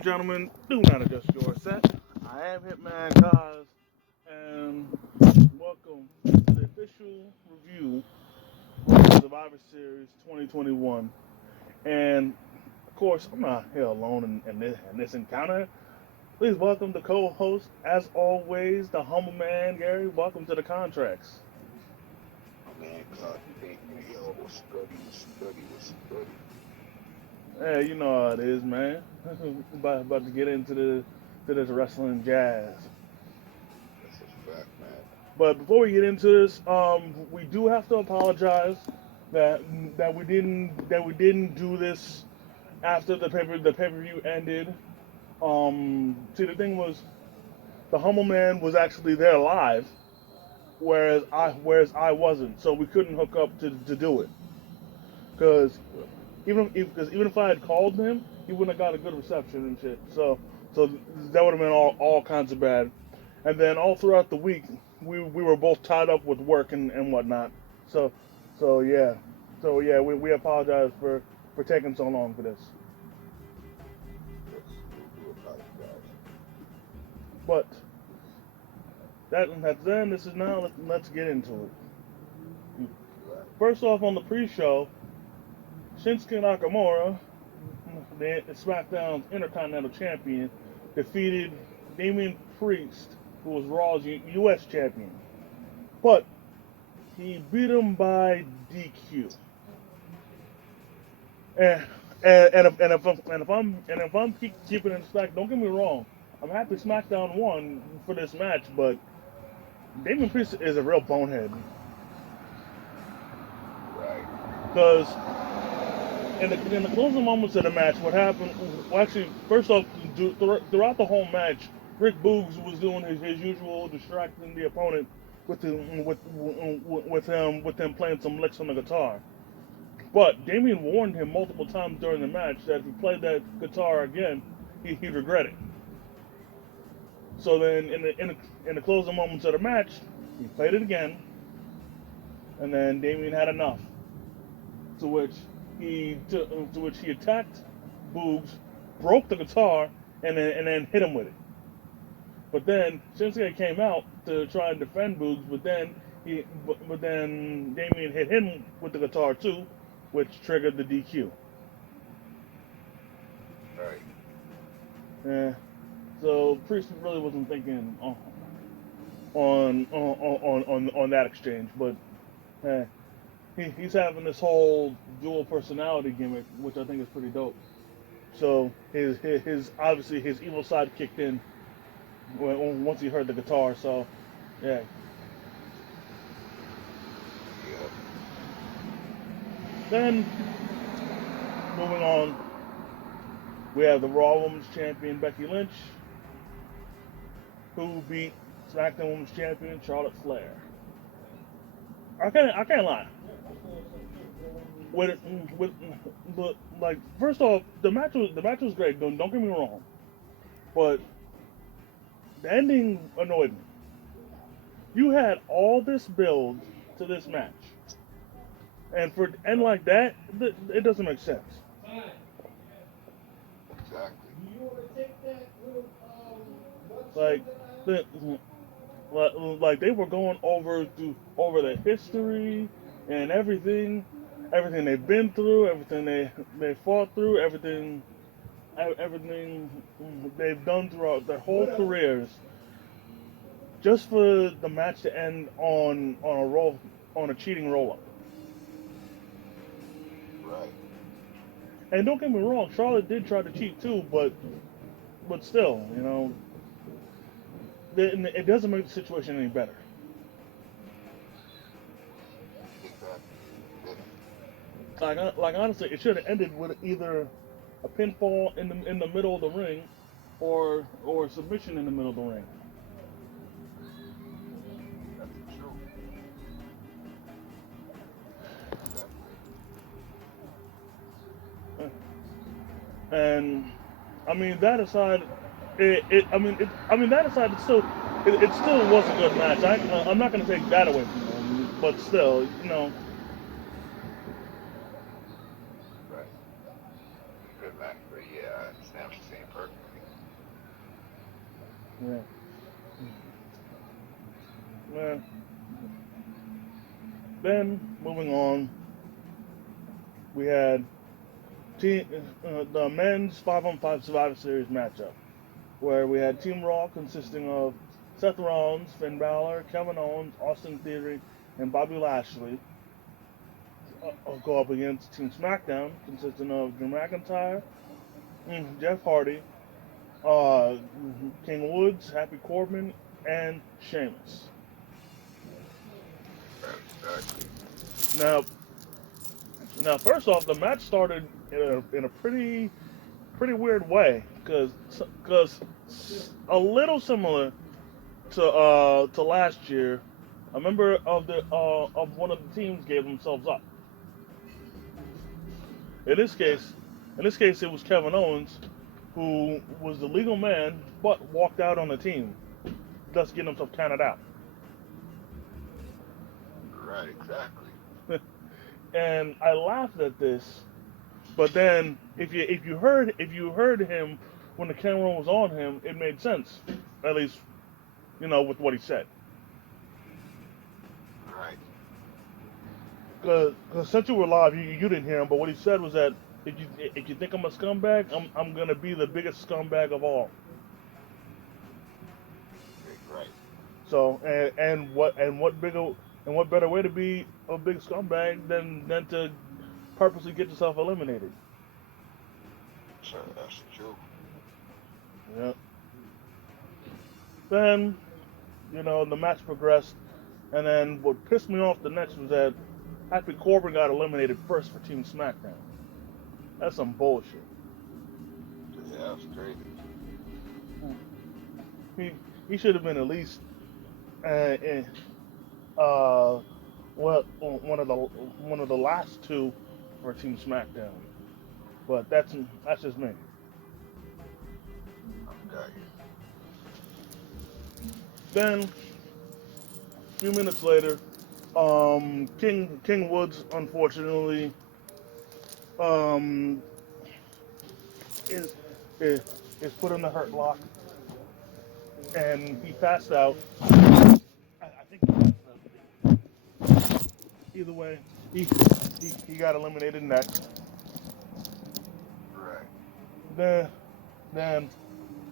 and gentlemen, do not adjust your set. I am Hitman, guys, and welcome to the official review of the Survivor Series 2021. And of course, I'm not here alone in this encounter. Please welcome the co-host, as always, the humble man, Gary. Welcome to the contracts. Man, God, thank you, yo. What's study? Hey, you know how it is, man. about to get into this wrestling jazz. That's a fact, man. But before we get into this, we do have to apologize that that we didn't do this after the pay per view ended. See, the thing was, the humble man was actually there live, whereas I wasn't, so we couldn't hook up to do it. Because even if I had called him, he wouldn't have got a good reception and shit. So that would have been all kinds of bad. And then all throughout the week, we were both tied up with work and whatnot. So so yeah, we apologize for taking so long for this. Yes, we do apologize. But that's then. This is now. Let's get into it. Right. First off, on the pre-show, Shinsuke Nakamura, the SmackDown's Intercontinental Champion, defeated Damian Priest, who was Raw's U.S. Champion. But he beat him by DQ. And and if I'm keeping it in slack, don't get me wrong. I'm happy SmackDown won for this match, but Damian Priest is a real bonehead Right. because in the closing moments of the match, what happened? Well, actually, first off, throughout the whole match, Rick Boogs was doing his usual, distracting the opponent with him playing some licks on the guitar. But Damien warned him multiple times during the match that if he played that guitar again, he'd regret it. So then, in the closing moments of the match, he played it again, and then Damien had enough. To which he attacked Boogs, broke the guitar, and then hit him with it. But then Shinsuke came out to try and defend Boogs, but then Damien hit him with the guitar too, which triggered the DQ. Right. Yeah. So Priest really wasn't thinking on that exchange, but eh, he's having this whole dual personality gimmick, which I think is pretty dope. So his obviously his evil side kicked in once he heard the guitar. So yeah. Yep. Then moving on, we have the Raw Women's Champion Becky Lynch, who beat SmackDown Women's Champion Charlotte Flair. I can't lie. With with but like first off, the match was great. Don't get me wrong, but the ending annoyed me. You had all this build to this match, and for to end like that, it doesn't make sense. Exactly. Like the like they were going over the history and everything they've been through, everything they fought through, everything they've done throughout their whole careers, just for the match to end on a cheating roll up. Right. And don't get me wrong, Charlotte did try to cheat too, but still, it doesn't make the situation any better. Exactly. Like honestly, it should have ended with either a pinfall in the middle of the ring, or a submission in the middle of the ring. That's the truth. Exactly. And I mean that aside, that aside, it still was a good match. I'm not gonna take that away from them, but still, Right. Good match. But yeah, I understand what you're saying perfectly. Yeah. Yeah. Then moving on, we had team, the men's 5-on-5 Survivor Series matchup, where we had Team Raw consisting of Seth Rollins, Finn Balor, Kevin Owens, Austin Theory, and Bobby Lashley go up against Team SmackDown consisting of Drew McIntyre, Jeff Hardy, uh, King Woods, Happy Corbin, and Sheamus. Exactly. Now, now, first off, the match started in a pretty weird way because a little similar to last year. A member of one of the teams gave themselves up. In this Yes. case, in this case, it was Kevin Owens, who was the legal man but walked out on the team, thus getting himself counted out. Right. Exactly. And I laughed at this, but then if you heard him when the camera was on him, it made sense, at least with what he said. Right. Because since you were live, you didn't hear him, but what he said was that if you think I'm a scumbag, I'm gonna be the biggest scumbag of all. Right. So and what better way to be a big scumbag than to purposely get yourself eliminated? So that's true. Yeah. Then the match progressed, and then what pissed me off the next was that Happy Corbin got eliminated first for Team SmackDown. That's some bullshit. Yeah, that's crazy. He should have been at least in, uh well one of the last two for Team SmackDown. But that's just me. Okay. Then a few minutes later, King Woods unfortunately um is is, is put in the hurt lock and he passed out. I think he passed out. Either way, he got eliminated next. Right. Then then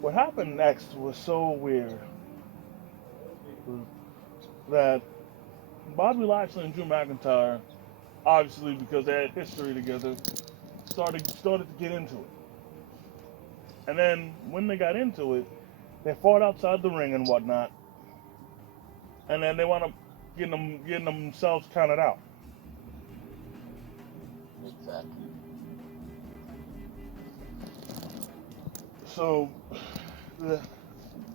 what happened next was so weird. That Bobby Lashley and Drew McIntyre, obviously because they had history together, started to get into it. And then when they got into it, they fought outside the ring and whatnot. And then they wound up getting themselves counted out. Exactly. So,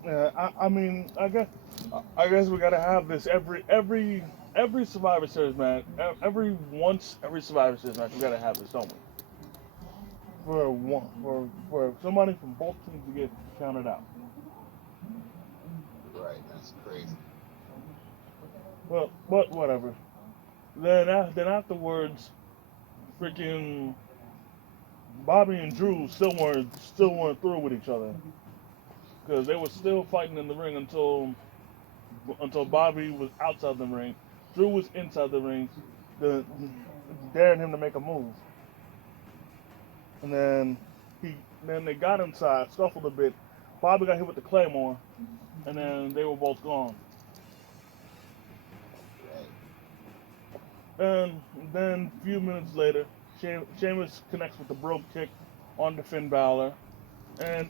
I mean, I guess we gotta have this every Survivor Series match. Every Survivor Series match, we gotta have this, don't we? For somebody from both teams to get counted out. Right. That's crazy. Well, but whatever. Then afterwards, freaking Bobby and Drew still weren't through with each other because they were still fighting in the ring until Bobby was outside the ring. Drew was inside the ring, the, daring him to make a move. And then they got inside, scuffled a bit. Bobby got hit with the Claymore, and then they were both gone. Right. And then a few minutes later, Sheamus connects with the brogue kick on to Finn Balor, and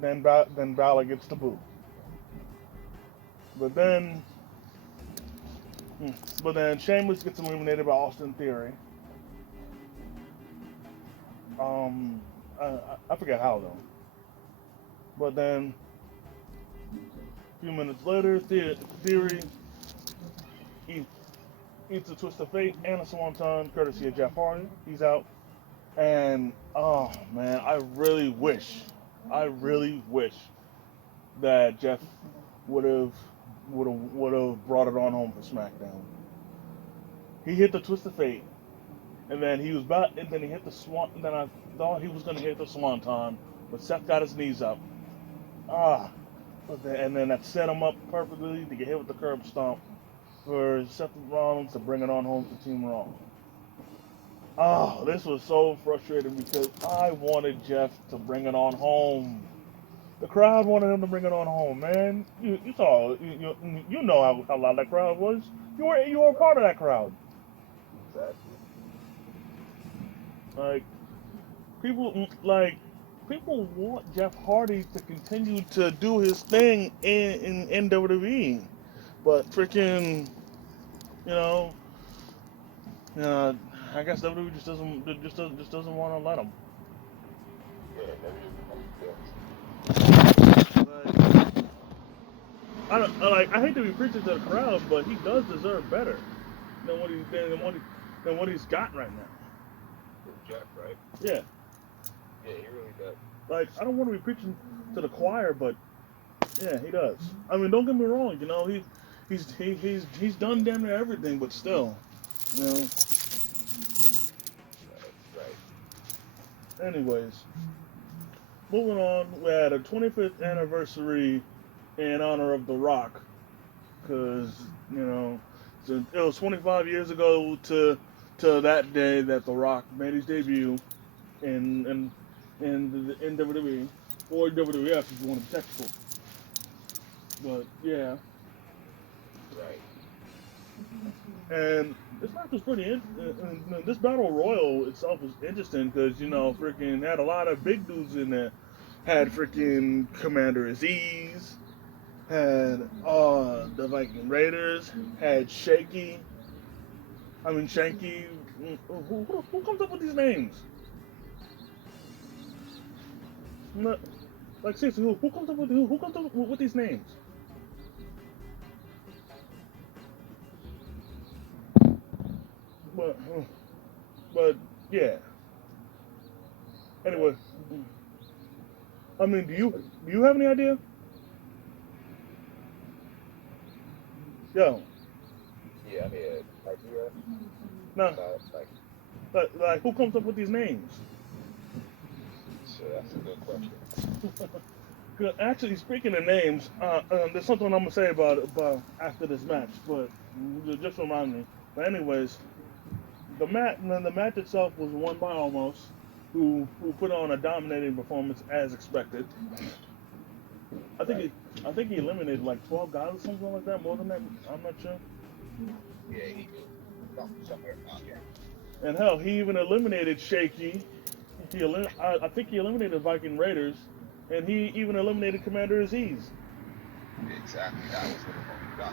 then Balor gets the boot. But then Sheamus gets eliminated by Austin Theory. I forget how though. But then a few minutes later, Theory eats a twist of fate and a swanton, courtesy of Jeff Hardy. He's out. And oh man, I really wish that Jeff would have brought it on home for SmackDown. He hit the twist of fate, and then he was about, and then he hit the swan. And then I thought he was gonna hit the swanton, but Seth got his knees up. Ah, and then that set him up perfectly to get hit with the curb stomp for Seth Rollins to bring it on home to Team Raw. Oh, this was so frustrating because I wanted Jeff to bring it on home. The crowd wanted him to bring it on home, man. You saw, you know how loud that crowd was. You were a part of that crowd. Exactly. People want Jeff Hardy to continue to do his thing in WWE, but freaking, you know, I guess WWE just doesn't want to let him. Yeah, Like, I hate to be preaching to the crowd, but he does deserve better than what he's got right now. Jeff, right? Yeah, Yeah, he really does. like I don't want to be preaching to the choir, but yeah, he does. I mean, don't get me wrong. He's done damn near everything, but still, you know. Right. Anyways, moving on. We had a 25th anniversary in honor of The Rock, because so it was 25 years ago to that day that The Rock made his debut in WWE, or WWF if you want to be technical. But yeah, Right. and this match was pretty. This battle royal itself was interesting because freaking had a lot of big dudes in there. Had freaking Commander Aziz, had the Viking Raiders, had Shanky. Who comes up with these names? Like seriously, who comes up with these names? But but yeah. Anyway, I mean, do you have any idea? Yo, Yeah, I mean, idea no, about like who comes up with these names? so that's a good question. 'Cause actually, speaking of names, there's something I'm gonna say about after this match, but just remind me. But anyways, the match itself was won by Almost, who put on a dominating performance as expected. I think Right. I think he eliminated like 12 guys or something like that. More than that, I'm not sure. Yeah, he did. Somewhere around there. And hell, he even eliminated Shaky. I think he eliminated Viking Raiders, and he even eliminated Commander Aziz. Exactly. That was what we got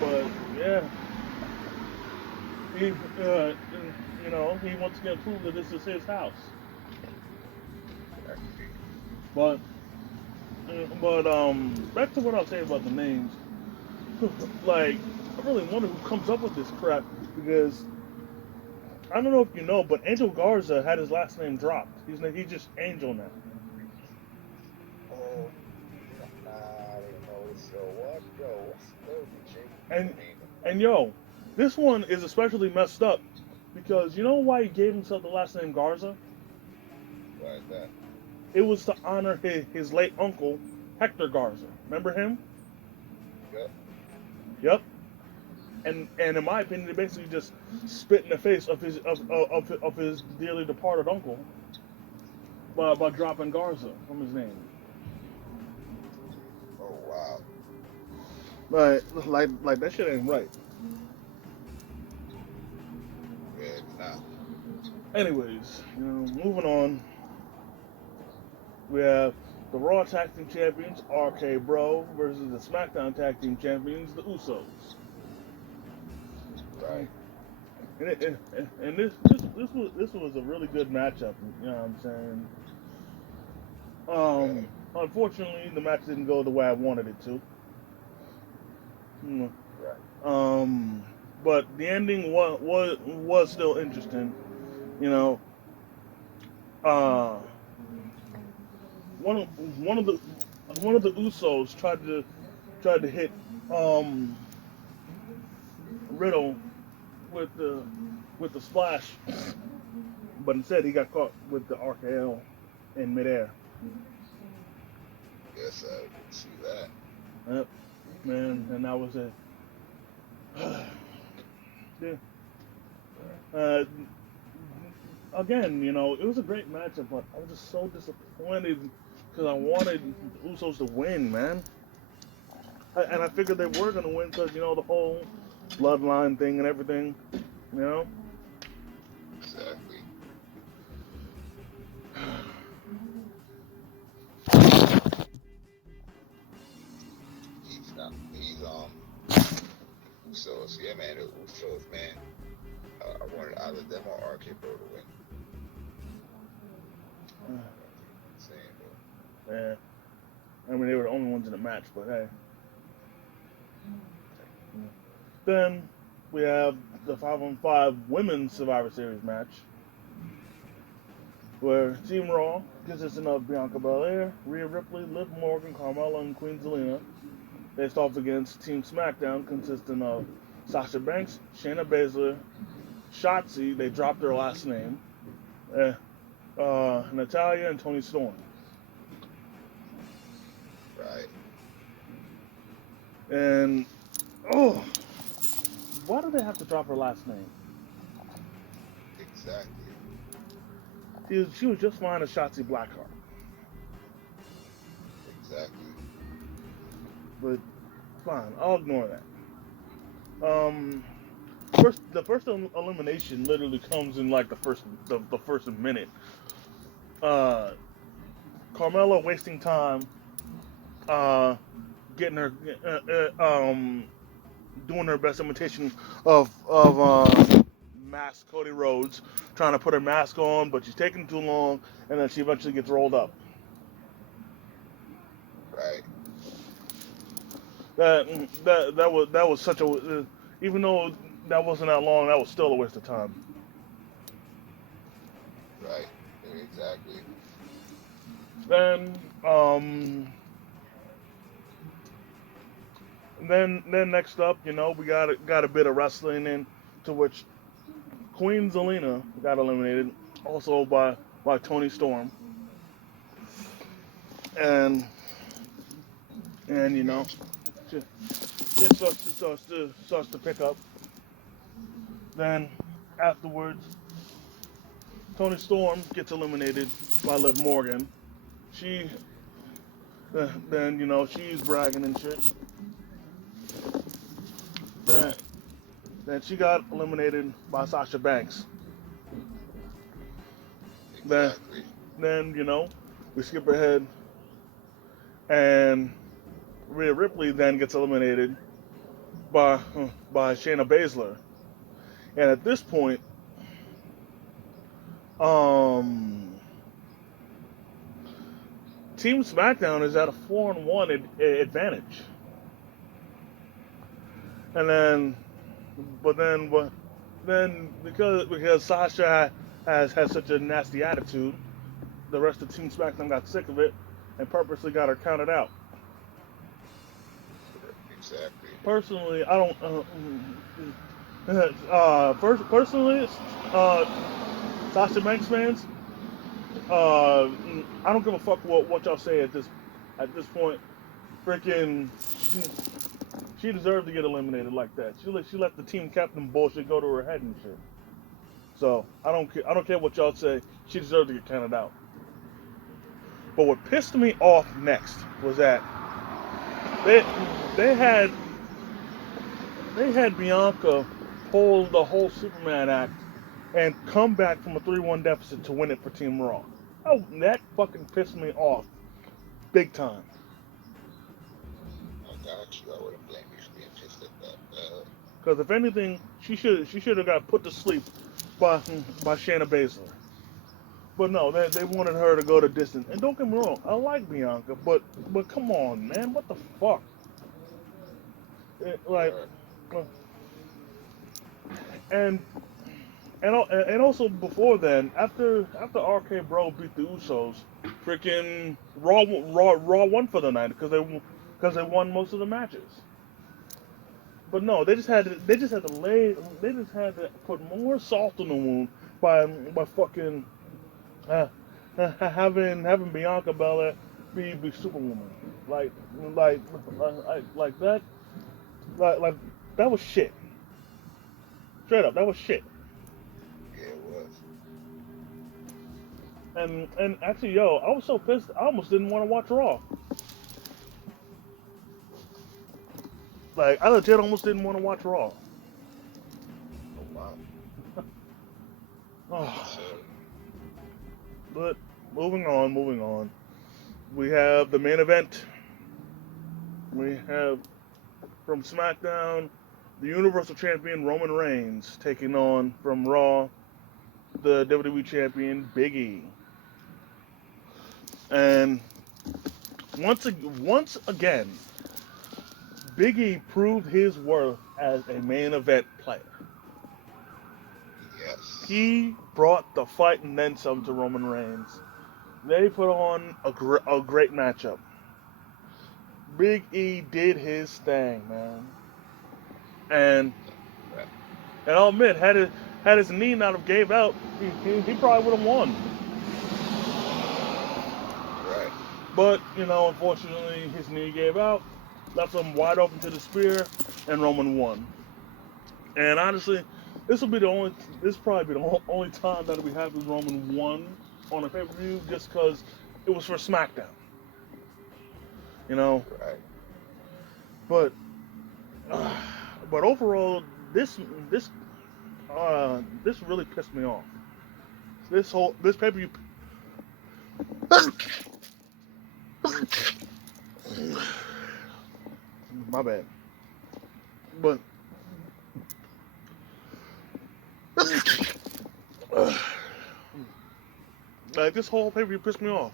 But yeah, he he once again proved that this is his house. there. But back to what I was saying about the names. Like, I really wonder who comes up with this crap because I don't know if you know, but Angel Garza had his last name dropped. He's just Angel now. Oh, I didn't know. So what? Yo, what's good with you? And yo, this one is especially messed up because you know why he gave himself the last name Garza? Why is that? It was to honor his late uncle Hector Garza. Remember him? Yep. Yep. And in my opinion, they basically just spit in the face of his dearly departed uncle by dropping Garza from his name. Oh, wow. Like that shit ain't right. Yeah, it's not. Anyways, moving on. We have the Raw Tag Team Champions, RK Bro, versus the SmackDown Tag Team Champions, the Usos. Right. And this was a really good matchup. You know what I'm saying? Unfortunately, the match didn't go the way I wanted it to. Right. But the ending was still interesting. You know, uh, one of the Usos tried to hit Riddle with the splash, but instead he got caught with the RKO in midair. Yes, I can see that. Yep, man, and that was it. Yeah. Uh, Again, it was a great matchup, but I was just so disappointed because I wanted the Usos to win, man. And I figured they were gonna win because the whole bloodline thing and everything, you know. Exactly. He's Usos. Yeah, man, the Usos, man. I wanted either them or RK Bro to win. Insane, bro. Yeah, I mean they were the only ones in the match, but hey. Then we have the 5-on-5 Women's Survivor Series match, where Team Raw, consisting of Bianca Belair, Rhea Ripley, Liv Morgan, Carmella, and Queen Zelina, faced off against Team SmackDown, consisting of Sasha Banks, Shayna Baszler, Shotzi, they dropped their last name, Natalya, and Toni Storm. Right. And, why do they have to drop her last name? Exactly. She was just fine as Shotzi Blackheart. Exactly. But, fine, I'll ignore that. The first elimination literally comes in like the first minute. Carmella wasting time, getting her, doing her best imitation of mask Cody Rhodes, trying to put her mask on, but she's taking too long, and then she eventually gets rolled up. Right. That was such a even though that wasn't that long, that was still a waste of time. Right. Exactly. Then then next up, we got a bit of wrestling in, to which Queen Zelina got eliminated, also by Toni Storm, and Gotcha. she, she starts to pick up. Then afterwards, Toni Storm gets eliminated by Liv Morgan. She then she's bragging and shit. Then then she got eliminated by Sasha Banks. Then Exactly. then we skip ahead, and Rhea Ripley then gets eliminated by Shayna Baszler. And at this point, um, Team SmackDown is at a 4-1 advantage. And then because Sasha has such a nasty attitude, the rest of Team SmackDown got sick of it and purposely got her counted out. Exactly. Personally, I don't. Personally, Sasha Banks fans, I don't give a fuck what y'all say at this point. Freaking, she deserved to get eliminated like that. She let the team captain bullshit go to her head and shit. So I don't care what y'all say. She deserved to get counted out. But what pissed me off next was that they they had they had Bianca pull the whole Superman act and come back from a 3-1 deficit to win it for Team Raw. Oh, that fucking pissed me off big time. I got you. I wouldn't blame you for being pissed at that. Because if anything, she should have got put to sleep by Shayna Baszler. But no, they wanted her to go to distance. And don't get me wrong, I like Bianca, but come on, man, what the fuck? Like, Right. and and also before then, after RK Bro beat the Usos, freaking Raw won for the night because they won most of the matches. But no, they just had to put more salt in the wound by fucking uh, having Bianca Belair be Superwoman. like, like, like that, like that was shit. Straight up, that was shit. Yeah, it was. And actually, yo, I was so pissed, I almost didn't want to watch Raw. Like, I legit almost didn't want to watch Raw. Oh wow. Oh, So but moving on, moving on. We have the main event. We have from SmackDown, the Universal Champion Roman Reigns taking on from Raw the WWE Champion Big E. And once again, Big E proved his worth as a main event player. yes. He brought the fight and then some to Roman Reigns. They put on a great matchup. Big E did his thing, man. And Right. and I'll admit, had his knee not have gave out, he probably would have won. Right. But unfortunately, his knee gave out, left him wide open to the spear, and Roman won. And honestly, this will probably be the only time that we have Roman won on a pay per view, just because it was for SmackDown. You know, Right. but uh, but overall, this this this really pissed me off. This pay per view. My bad. But like this whole pay per view pissed me off.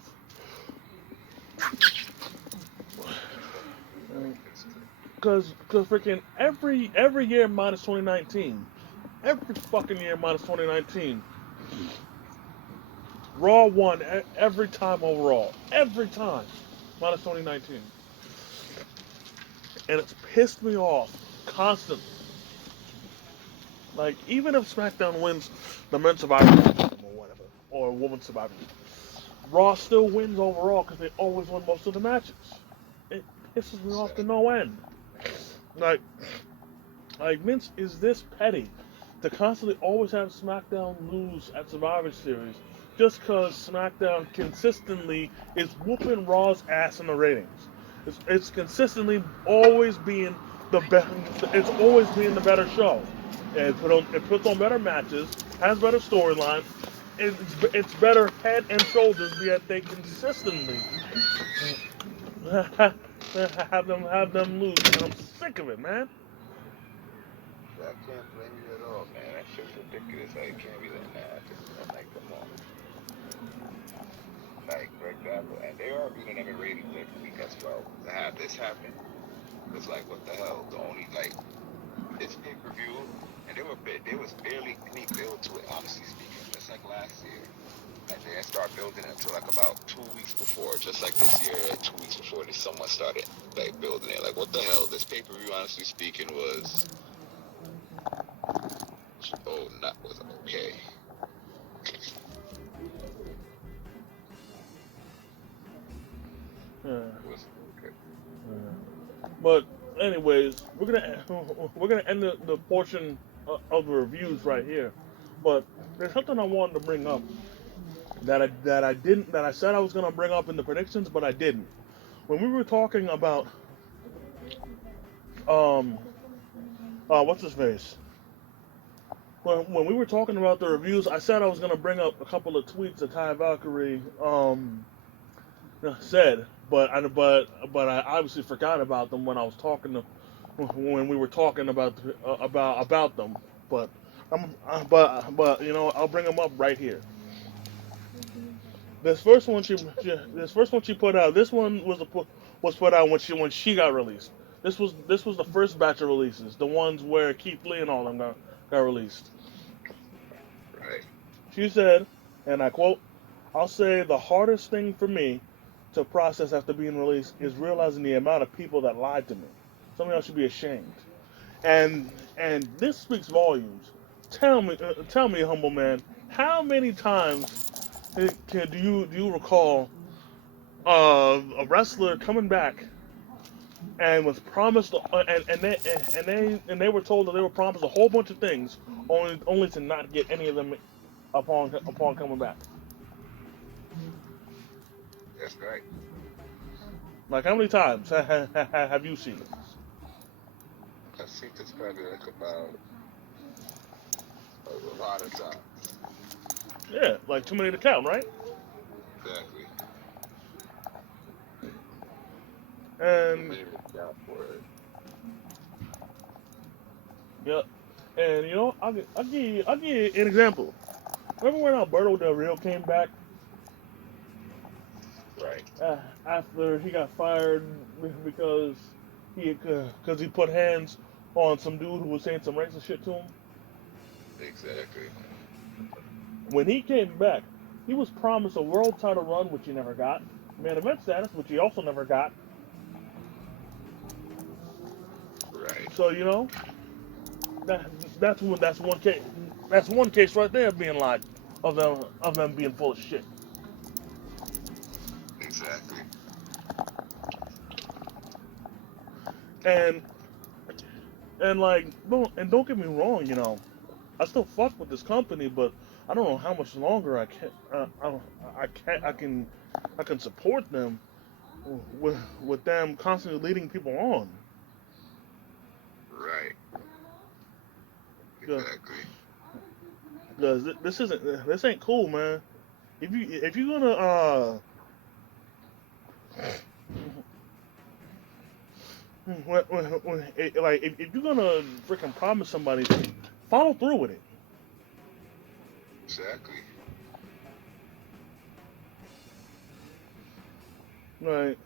Cause freaking every year minus 2019, every fucking year minus 2019, Raw won every time overall, every time minus 2019, and it's pissed me off constantly. Like even if SmackDown wins the men's survivor or whatever, or women's survivor, Raw still wins overall because they always win most of the matches. It pisses me off to Same. no end. Like Vince is this petty to constantly always have SmackDown lose at Survivor Series just because SmackDown consistently is whooping Raw's ass in the ratings. It's consistently always being the best. It's always being the better show. It puts on better matches, has better storylines. It's better head and shoulders. Yet they consistently have them lose, and I'm sick of it, man. I can't blame you at all, man. That shit's ridiculous. Like, you can't be letting that happen. I'm like, come on. Like, for example, and they are beating them in ratings every week as well. To have this happen was like, what the hell? The only, like, it's pay-per-view, and there was barely any build to it, honestly speaking. Just like last year. Like, they didn't start building it until, like, about 2 weeks before. Just like this year, like, 2 weeks before, someone started, like, building it. Like, what the hell? This pay-per-view, honestly speaking, was... Oh, not was okay. Yeah. It was okay. But anyways, we're gonna end the portion of the reviews right here. But there's something I wanted to bring up that I said I was gonna bring up in the predictions, but I didn't. When we were talking about um what's his face? When we were talking about the reviews, I said I was gonna bring up a couple of tweets that Ty Valkyrie said, but I obviously forgot about them when I was talking to when we were talking about them. But but I'll bring them up right here. This first one she put out. This one was put out when she got released. This was the first batch of releases, the ones where Keith Lee and all them got released. Right. She said, and I quote, "I'll say the hardest thing for me to process after being released is realizing the amount of people that lied to me. Some of y'all should be ashamed." And this speaks volumes. Tell me, humble man, how many times do you recall a wrestler coming back and was promised, and they were told that they were promised a whole bunch of things, only to not get any of them upon coming back. That's right. Like, how many times have you seen it? I think it's probably like about a lot of times. Yeah, like too many to count, right? Exactly. And Maybe count for it. yeah, and I'll give you an example. Remember when Alberto Del Rio came back Right. after he got fired because he put hands on some dude who was saying some racist shit to him? Exactly. When he came back, he was promised a world title run, which he never got, main event status, which he also never got. Right. So that that's one case right there being lied of them being full of shit. Exactly. And like don't get me wrong, I still fuck with this company, but I don't know how much longer I can support them with them constantly leading people on. Right. Because Exactly. this ain't cool, man. If you're gonna like if you're gonna freaking promise somebody, follow through with it. Exactly. Like,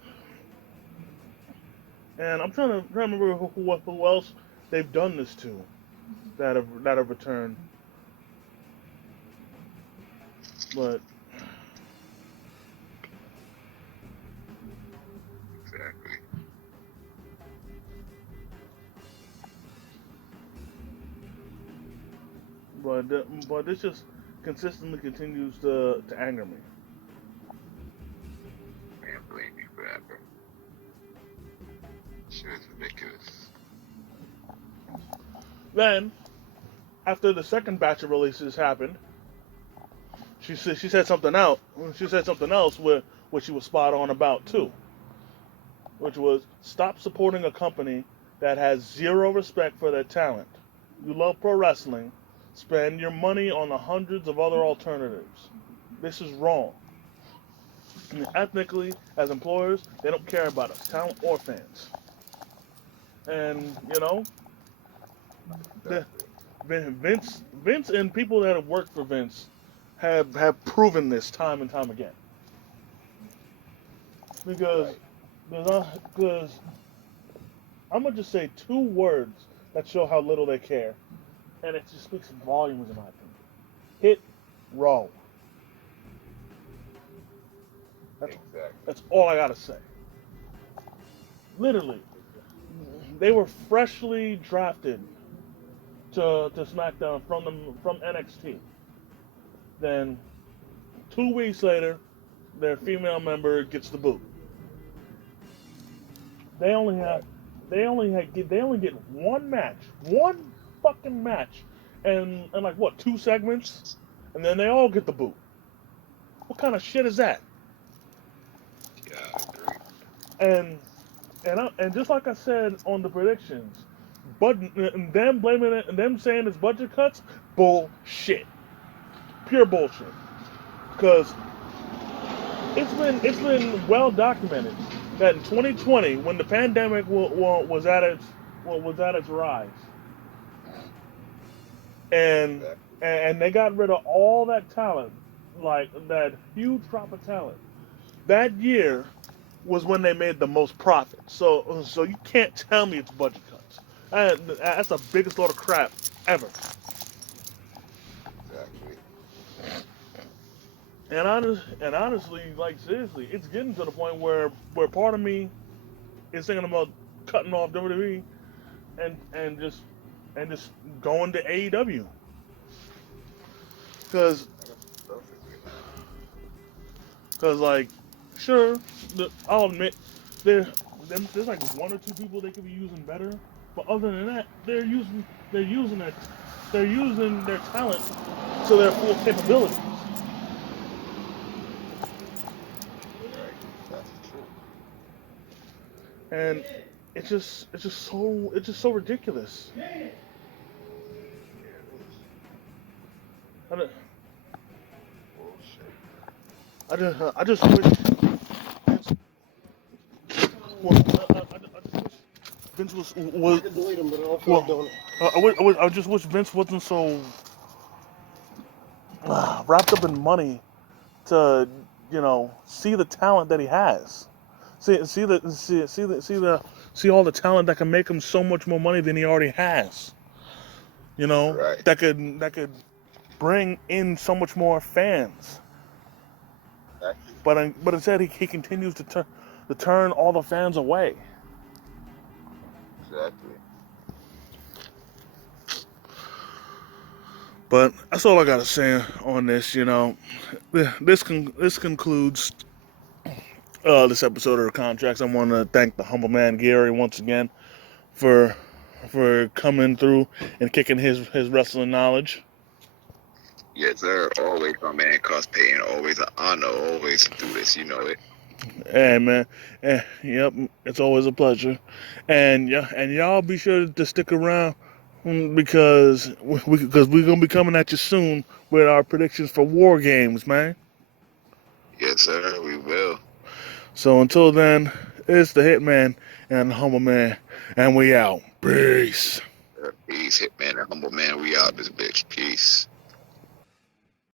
and I'm trying to remember who else they've done this to that have returned, but Exactly. but this just consistently continues to anger me. Man, blame me forever. Shit is ridiculous. Then, after the second batch of releases happened, she said something out. She said something else which she was spot on about too, which was stop supporting a company that has zero respect for their talent. You love pro wrestling, spend your money on the hundreds of other alternatives. This is wrong. Ethnically, as employers, they don't care about us, talent or fans. And the Exactly. Vince and people that have worked for Vince have proven this time and time again. Because Right. because I'm gonna just say two words that show how little they care, and it just speaks volumes in my opinion. Hit row. That's Exactly. that's all I gotta say. Literally, they were freshly drafted to SmackDown from NXT. Then 2 weeks later, their female member gets the boot. They only have Right. they only get one fucking match, and like what 2 segments, and then they all get the boot. What kind of shit is that? Yeah, I agree. And and just like I said on the predictions, but them blaming it and them saying it's budget cuts, bullshit, pure bullshit. Because it's been well documented that in 2020, when the pandemic was at its rise, and Exactly. and they got rid of all that talent, like that huge drop of talent. That year was when they made the most profit. So you can't tell me it's budget cuts. That's the biggest load of crap ever. Exactly. And honestly, like seriously, it's getting to the point where part of me is thinking about cutting off WWE and just going to AEW because I got perfectly, man. like sure, I'll admit there's like one or two people they could be using better, but other than that, they're using it, they're using their talent to their full capabilities. Right. That's true. And it's just so ridiculous. Yeah, it is. I, don't- Bullshit. I just wish Vince, well, I just wish Vince I was could delete them, but I don't feel like well. doing it. I just wish Vince wasn't so wrapped up in money to see the talent that he has. See all the talent that can make him so much more money than he already has. Right. That could bring in so much more fans. Exactly. But instead he continues to turn all the fans away. Exactly. But that's all I gotta say on this. This concludes this episode of the Contracts. I want to thank the humble man Gary once again for coming through and kicking his wrestling knowledge. Yes, sir. Always my man cosplaying. Always an honor. Always to do this. You know it. Hey man, yep, it's always a pleasure, and yeah, and y'all be sure to stick around because we're gonna be coming at you soon with our predictions for War Games, man. Yes, sir. We will. So until then, it's the Hitman and the Humble Man, and we out. Peace. Peace, Hitman and humble man. We out this bitch. Peace.